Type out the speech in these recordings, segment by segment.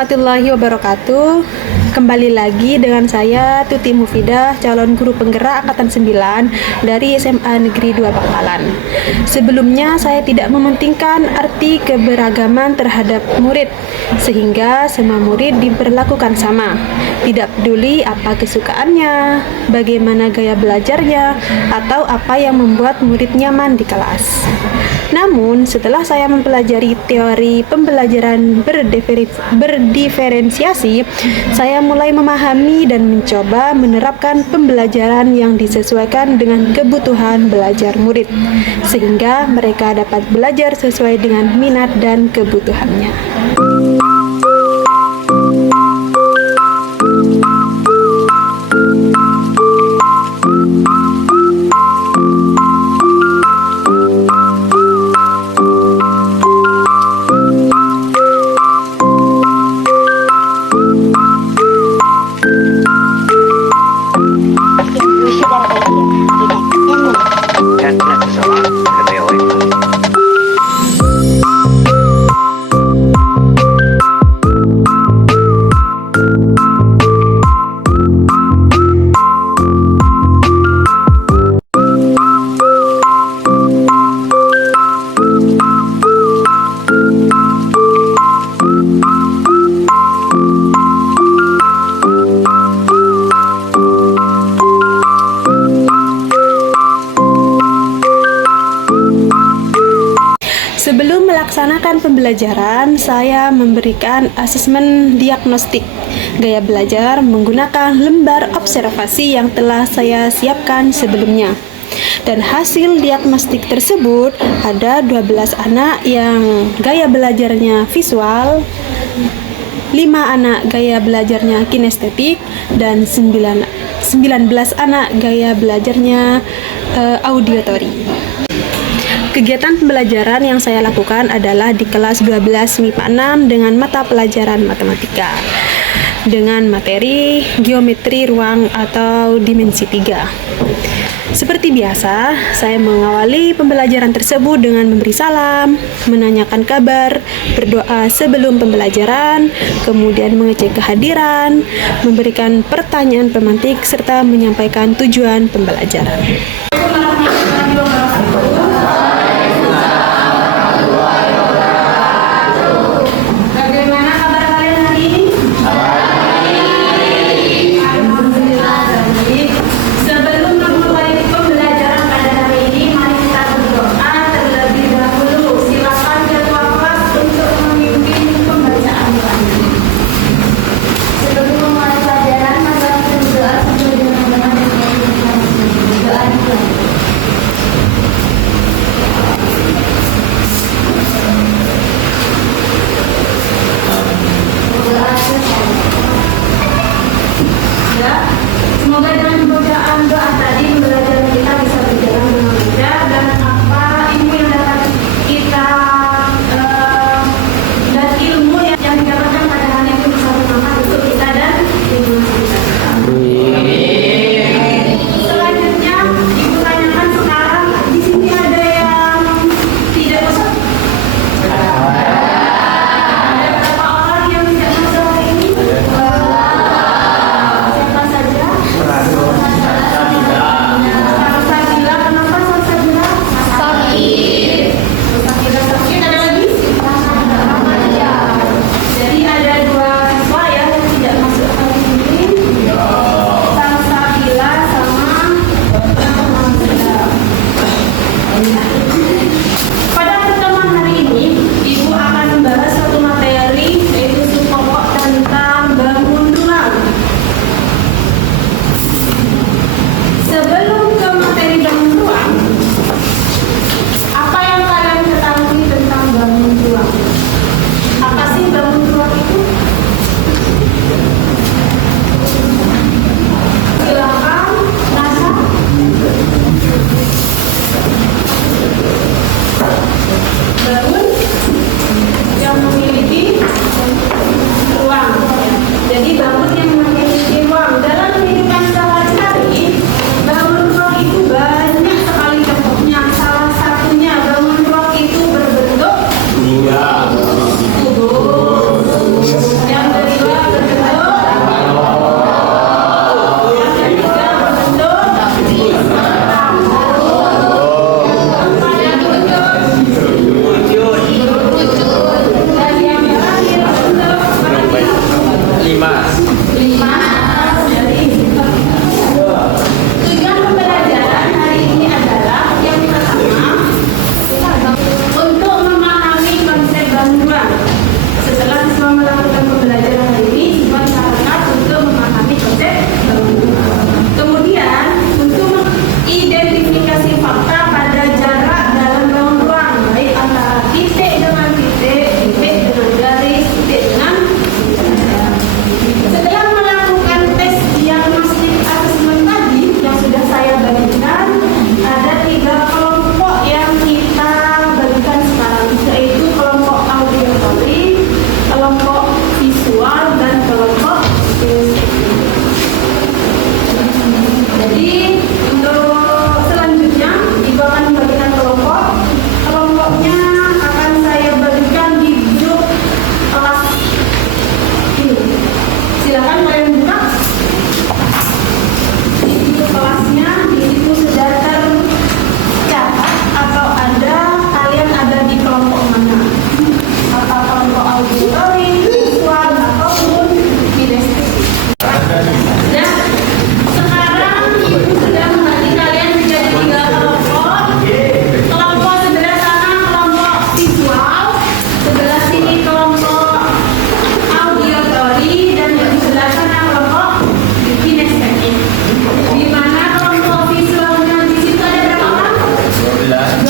warahmatullahi wabarakatuh. Kembali lagi dengan saya Tuti Mufidah, calon guru penggerak angkatan 9 dari SMA Negeri 2 Bangkalan. Sebelumnya saya tidak mementingkan arti keberagaman terhadap murid, sehingga semua murid diperlakukan sama. Tidak peduli apa kesukaannya, bagaimana gaya belajarnya, atau apa yang membuat murid nyaman di kelas. Namun, setelah saya mempelajari teori pembelajaran berdiferensiasi, saya mulai memahami dan mencoba menerapkan pembelajaran yang disesuaikan dengan kebutuhan belajar murid, sehingga mereka dapat belajar sesuai dengan minat dan kebutuhannya. Sebelum melaksanakan pembelajaran, saya memberikan asesmen diagnostik gaya belajar menggunakan lembar observasi yang telah saya siapkan sebelumnya. Dan hasil diagnostik tersebut ada 12 anak yang gaya belajarnya visual, 5 anak gaya belajarnya kinestetik, dan 19 anak gaya belajarnya auditory. Kegiatan pembelajaran yang saya lakukan adalah di kelas 12 MIPA 6 dengan mata pelajaran matematika dengan materi geometri ruang atau dimensi 3. Seperti biasa, saya mengawali pembelajaran tersebut dengan memberi salam, menanyakan kabar, berdoa sebelum pembelajaran, kemudian mengecek kehadiran, memberikan pertanyaan pemantik, serta menyampaikan tujuan pembelajaran.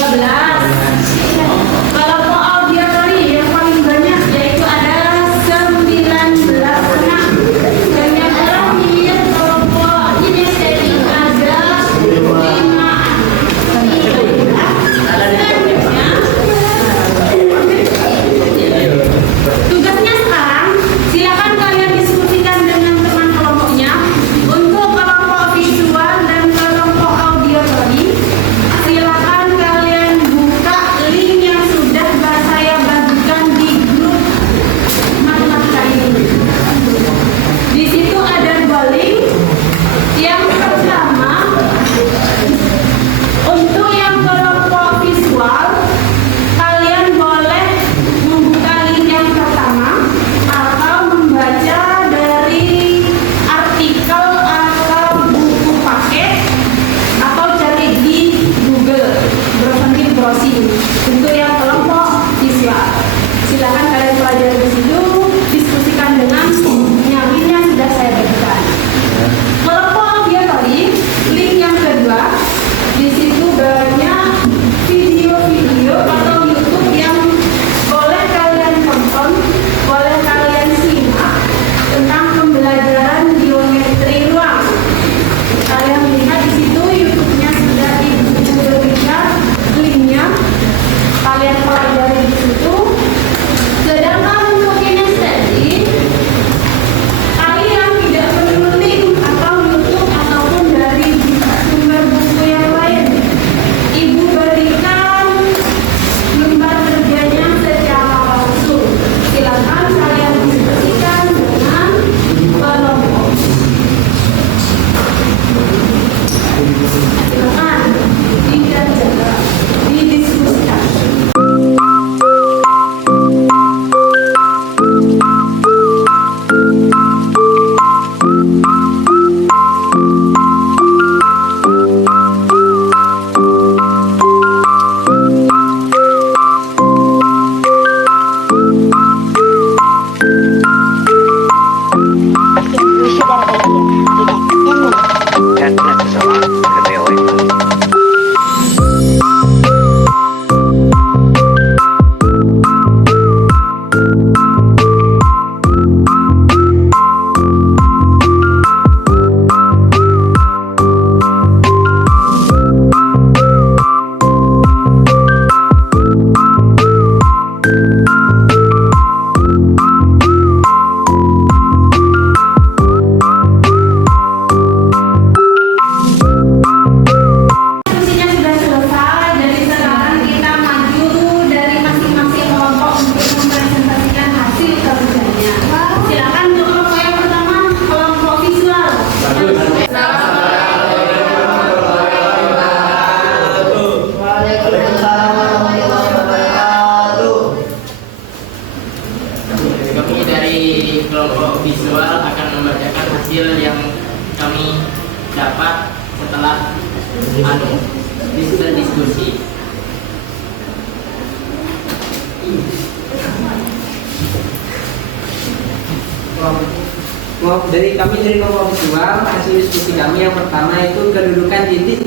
12. Kelompok auditori yang paling banyak yaitu ada 19 anak. Dan yang terakhir kelompok kinestetik ada 5. Tugasnya sekarang, silakan kalian diskusikan dengan teman kelompoknya. Untuk kelompok visual dan kelompok auditori, silakan kalian buka link yang sudah saya bagikan di grup matematika ini. Di situ ada 2 link. Yang pertama, untuk yang kelompok visual, kalian boleh membuka link yang pertama atau membaca dari artikel atau buku paket atau cari di Google browsing untuk yang kelompok visual. Silakan kalian pelajari di situ, diskusikan dengan yang linknya sudah saya berikan. Kelompok auditori, link yang kedua, di situ banyak video-video atau YouTube yang boleh kalian tonton, boleh kalian simak tentang pembelajaran geometri ruang. Kalian lihat di situ YouTube-nya sudah diberikan linknya, kalian pelajari di situ. Sedangkan untuk kinestetik, kalian tidak perlu link atau YouTube ataupun dari sumber buku yang lain. Ibu berikan lembar kerjanya secara langsung. Silakan kalian diskusikan dengan kelompok. Silakan dijaga, didiskusikan. Diskusinya sudah selesai, jadi sekarang kita maju dari masing-masing kelompok untuk mempresentasikan hasil kerjanya. Silakan untuk kelompok yang pertama, kelompok visual. Kami dari kelompok visual akan membacakan hasil yang kami dapat setelah diskusi. Dari kelompok visual, hasil diskusi kami yang pertama itu kedudukan titik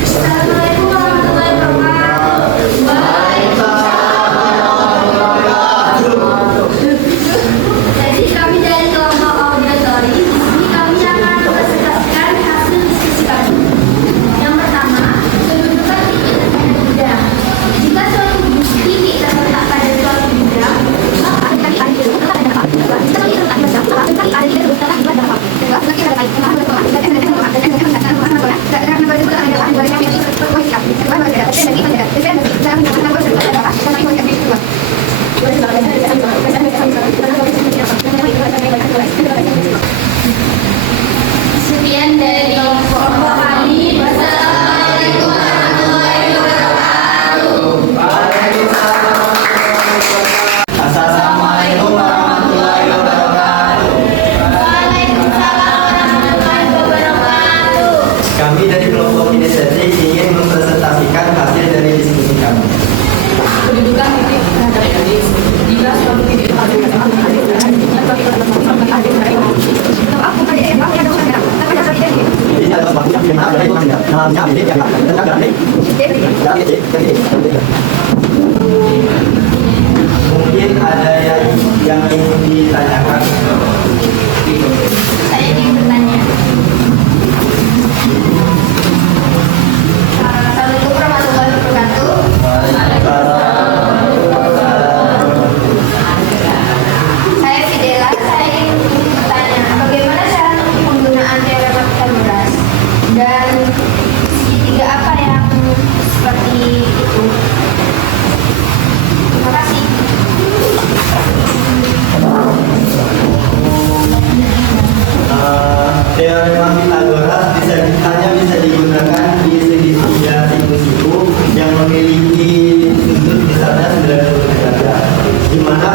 Assalamualaikum warahmatullahi wabarakatuh. Jadi kami dari kelompok auditori, di sini kami akan mempresentasikan hasil diskusi kami. Yang pertama, kedudukan titik terhadap bidang. Jika suatu titik terletak pada suatu bidang, maka sekian dari kelompok kami. Wassalamualaikum warahmatullahi wabarakatuh. Waalaikumsalam.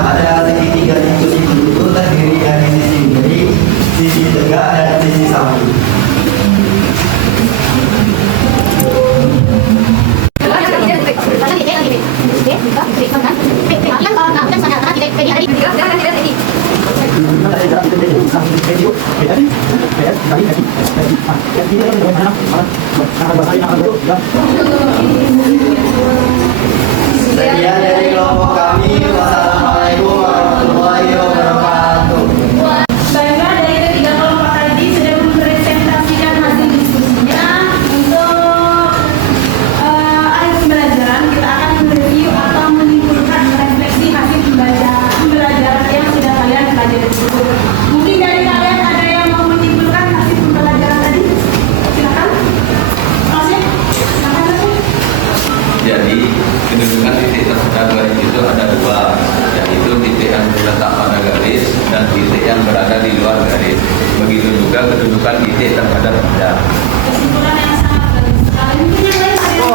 pada segitiga situs itu terdiri dari sisi miring, sisi tegak, dan sisi samping. Sekian dari kelompok kami. Wassalamualaikum warahmatullahi wabarakatuh. Baiklah, dari ketiga kelompok tadi sudah mempresentasikan hasil diskusinya. Untuk akhir pembelajaran kita akan mereview atau menyimpulkan refleksi hasil pembelajaran yang sudah kalian pelajari tersebut. Mungkin dari kalian ada yang mau menyimpulkan hasil pembelajaran tadi? Silakan. Masih? Silakan. Jadi kedudukan titik terhadap garis itu ada dua, yaitu titik yang terletak pada garis dan titik yang berada di luar garis. Begitu juga kedudukan titik terhadap bidang. Kesimpulan yang sangat bagus sekali. Mungkin yang lain ada yang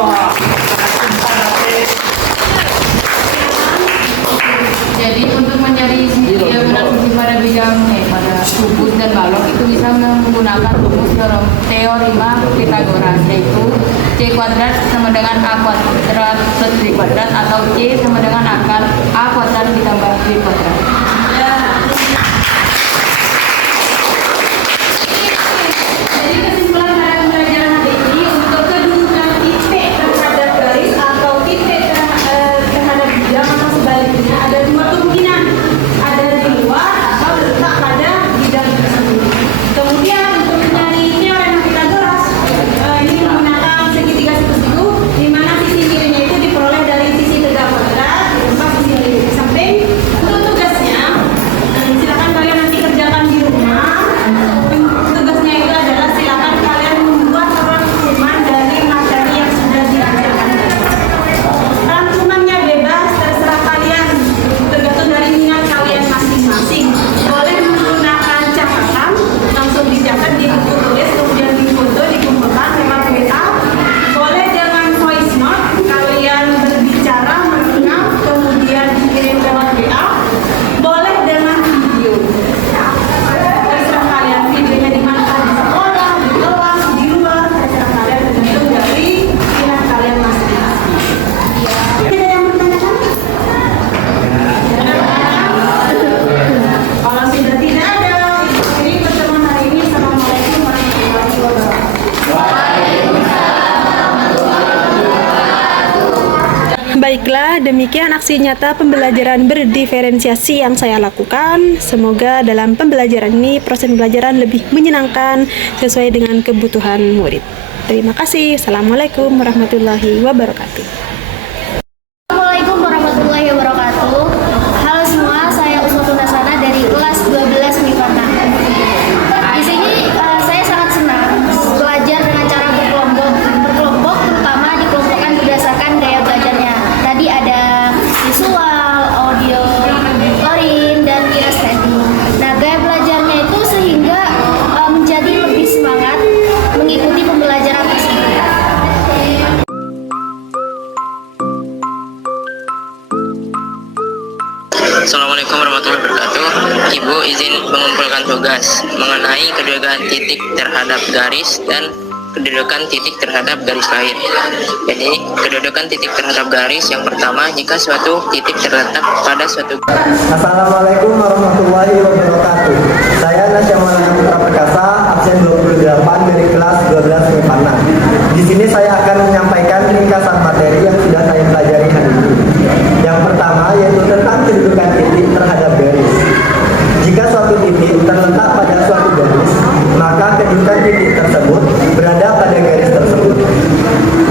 Jadi untuk mencari sisi yang benar pada bidang pada kubus dan balok itu bisa menggunakan rumus teorema Pythagoras, yaitu C kuadrat sama dengan A kuadrat plus B kuadrat atau C sama dengan akar A kuadrat ditambah B kuadrat. Jadi kesimpulan pada pembelajaran hari ini untuk kedudukan titik terhadap garis atau titik terhadap bidang atau sebaliknya ada dua kemungkinan, ada di luar atau terletak pada bidang tersebut. Kemudian untuk mencari teorema Pythagoras ini menggunakan segitiga situs itu, di mana sisi miringnya itu diperoleh dari sisi tegak kuadrat ditambah sisi miring samping. Untuk tugasnya silakan kalian nanti kerjakan di rumah. Tugasnya itu adalah silakan kalian membuat rangkuman dari materi yang sudah diajarkan. Rangkumannya bebas, terserah kalian, tergantung dari minat kalian masing-masing. Boleh menggunakan catatan, langsung dicatat di buku tulis, kemudian difoto, dikumpulkan lewat WA. Boleh dengan voice note, kalian berbicara, mendengar, kemudian dikirim lewat WA. Boleh dengan video. Terserah kalian, videonya di mana, di sekolah, di kelas, di luar, terserah kalian, tergantung dari minat kalian masing-masing. Ada yang bertanyakan? Kalau sudah tidak ada, ini pertemuan hari ini. Assalamualaikum warahmatullahi wabarakatuh. Baiklah, demikian aksi nyata pembelajaran berdiferensiasi yang saya lakukan. Semoga dalam pembelajaran ini proses pembelajaran lebih menyenangkan sesuai dengan kebutuhan murid. Terima kasih. Assalamualaikum warahmatullahi wabarakatuh. Assalamualaikum warahmatullahi wabarakatuh. Halo semua, saya Uswatun Hasana dari kelas 12 MIPA 6. Di sini saya sangat senang belajar dengan cara berkelompok, terutama dikelompokkan berdasarkan gaya belajarnya. Tadi ada visual, audio, lorin, dan kinesthetik. Nah, gaya belajarnya itu sehingga menjadi lebih semangat mengikuti pembelajaran tersebut. Assalamualaikum warahmatullahi wabarakatuh. Ibu izin mengumpulkan tugas mengenai kedudukan titik terhadap garis dan kedudukan titik terhadap garis lain. Jadi, kedudukan titik terhadap garis yang pertama jika suatu titik terletak pada suatu. Assalamualaikum warahmatullahi wabarakatuh. Saya Nasya Maulana Putra Perkasa, absen 28 dari kelas 12 MIPA 6. Di sini saya akan menyampaikan ringkasan materi yang sudah saya pelajari hari ini. Yang pertama yaitu tentang kedudukan titik terhadap garis. Jika suatu titik terletak pada suatu garis, maka kedudukan titik tersebut berada pada garis tersebut.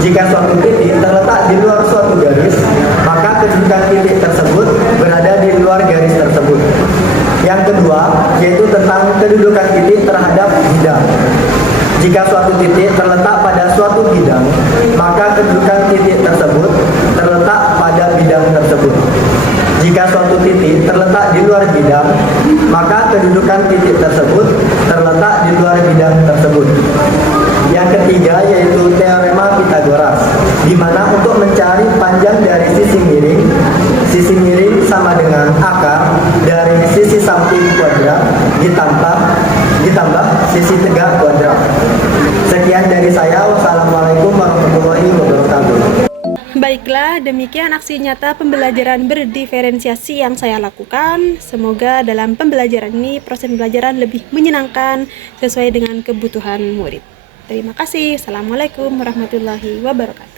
Jika suatu titik terletak di luar suatu garis, maka kedudukan titik tersebut berada di luar garis tersebut. Yang kedua, yaitu tentang kedudukan titik terhadap bidang. Jika suatu titik terletak pada suatu bidang, maka kedudukan titik tersebut terletak pada bidang tersebut. Jika suatu titik terletak di luar bidang, maka kedudukan titik tersebut terletak di luar bidang tersebut. Yang ketiga yaitu teorema Pythagoras, di mana untuk mencari panjang dari sisi miring sama dengan akar sisi tegak kuadrat. Sekian dari saya. Wassalamualaikum warahmatullahi wabarakatuh. Baiklah, demikian aksi nyata pembelajaran berdiferensiasi yang saya lakukan. Semoga dalam pembelajaran ini proses pembelajaran lebih menyenangkan sesuai dengan kebutuhan murid. Terima kasih. Assalamualaikum warahmatullahi wabarakatuh.